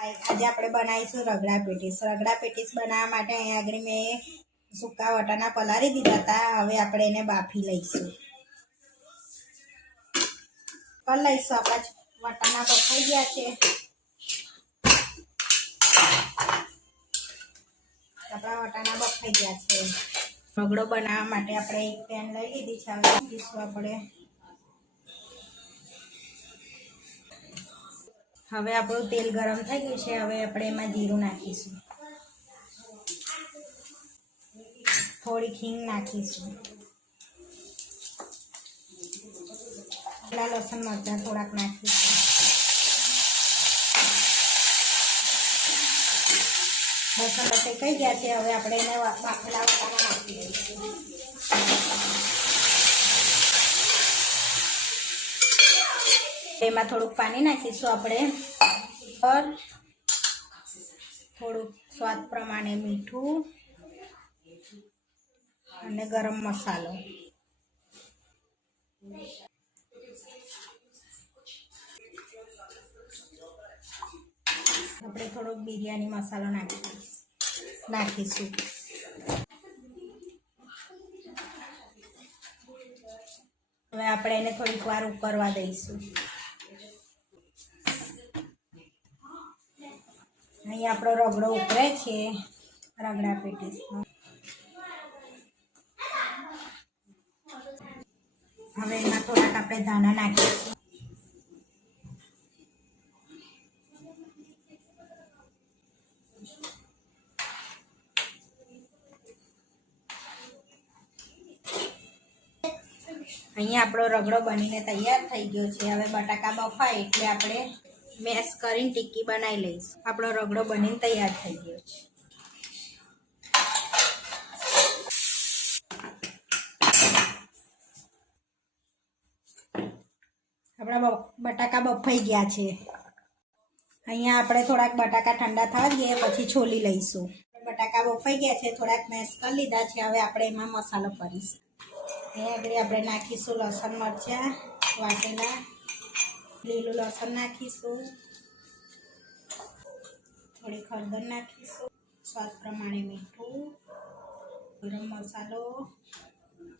આજે આપણે બનાવીશું રગડા પેટીસ. રગડા પેટીસ બનાવવા માટે અહીંયા આગળ મેં સૂકા વટાણા પલાળી દીધા હતા. હવે આપણે એને બાફી લઈશું. લઈશું આપણા. વટાણા બફાઈ ગયા છે. આપણા વટાણા બફાઈ ગયા છે. રગડો બનાવવા માટે આપણે એક પેન લઈ લીધી છે. આપણે હવે આપણું તેલ ગરમ થઈ ગયું છે, હવે આપણે એમાં જીરું નાખીશું. થોડી ખીંગ નાખીશું. પેલા લસણ, મરચાં થોડાક નાખીશું. લસણ બટે કઈ ગયા છે, હવે આપણે એને બાફેલા વટાણા નાખી દઈશું. એમાં થોડુંક પાણી નાખીશું આપણે. પર થોડુંક સ્વાદ પ્રમાણે મીઠું અને ગરમ મસાલો. આપણે થોડોક બિરયાની મસાલો નાખી નાખીશું. હવે આપણે એને થોડીક વાર ઉકળવા દઈશું. અહીં આપણો રગડો ઉતરે છે. રગડા પેટીસનો હવે એમાં થોડાક આપણે ધાણા નાખીશું. અહીંયા આપણો રગડો બનીને તૈયાર થઈ ગયો છે. હવે બટાકા બફાય એટલે આપણે મેશ કરીને ટિક્કી બનાવી લઈશ. આપણો રગડો બનીને તૈયાર થઈ ગયો છે. આપણા બટાકા બફાઈ ગયા છે. અહીંયા આપણે થોડાક બટાકા ઠંડા થવા દઈએ, પછી છોલી લઈશું. બટાકા બફાઈ ગયા છે, થોડાક મેશ કરી લીધા છે, હવે આપણે એમાં મસાલો કરીશું. અહીંયા આગળ આપણે નાખીશું લસણ, મરચાં, વાટેલા. લીલું લસણ નાખીશું. થોડી હળદર નાખીશું. સ્વાદ પ્રમાણે મીઠું, ગરમ મસાલો,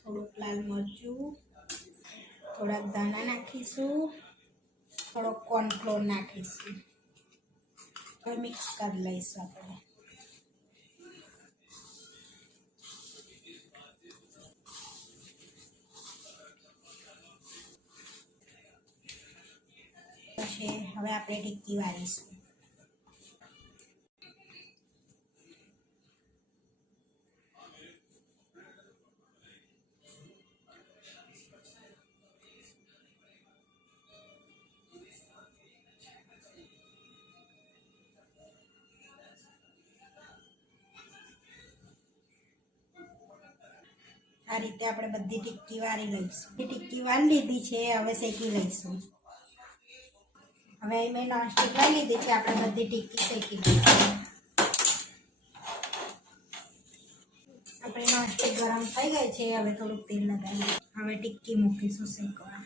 થોડુંક લાલ મરચું, થોડાક દાણા નાખીશું, થોડોક કોર્નફ્લોર નાખીશું. મિક્સ કરી લઈશું આપણે. હવે આપણે ટિક્કી વાળીશું આ રીતે આપણે બધી ટિક્કી વાળી લઈશું. ટિક્કી વાળી લીધી છે, હવે શેકી લઈશું. હવે મેં નોનસ્ટિક લઈ લીધી છે, આપણે બધી ટિક્કી શેકી આપણે નોનસ્ટિક ગરમ થઈ ગઈ છે, હવે થોડુંક તેલ લગાવીએ. હવે ટીક્કી મૂકીશું શેકવા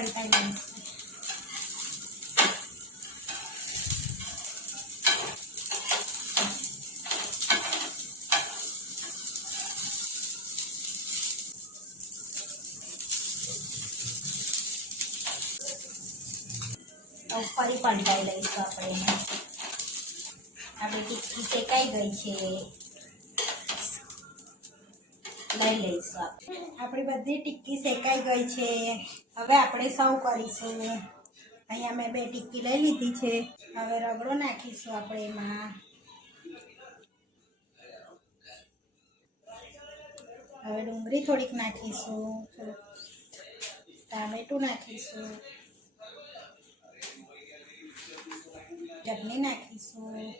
લઈશું હવે ફરી પલટાઈ લઈશું આપણે. આપણી ટિક્કી શેકાઈ ગઈ છે લઈ લઈશું આપણી. બધી ટિક્કી શેકાઈ ગઈ છે. હવે આપણે સૌ કરીશું. અહીંયા મેં બે ટિક્કી લઈ લીધી છે. હવે રગડો નાખીશું આપણે એમાં. હવે ડુંગળી થોડીક નાખીશું. ટામેટું નાખીશું. ચટણી નાખીશું.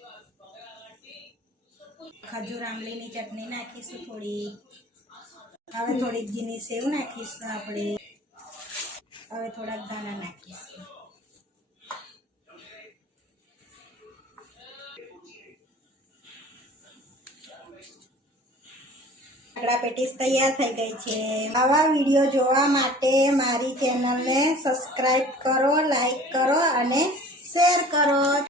ખજૂર આંબલીની ચટણી નાખીશું થોડી હવે થોડીક જીની સેવ નાખીશું આપણે. હવે થોડાક દાણા નાખીશું. પેટીસ તૈયાર થઈ ગઈ છે. આવા વીડિયો જોવા માટે મારી ચેનલને સબસ્ક્રાઈબ કરો લાઈક કરો અને શેર કરો.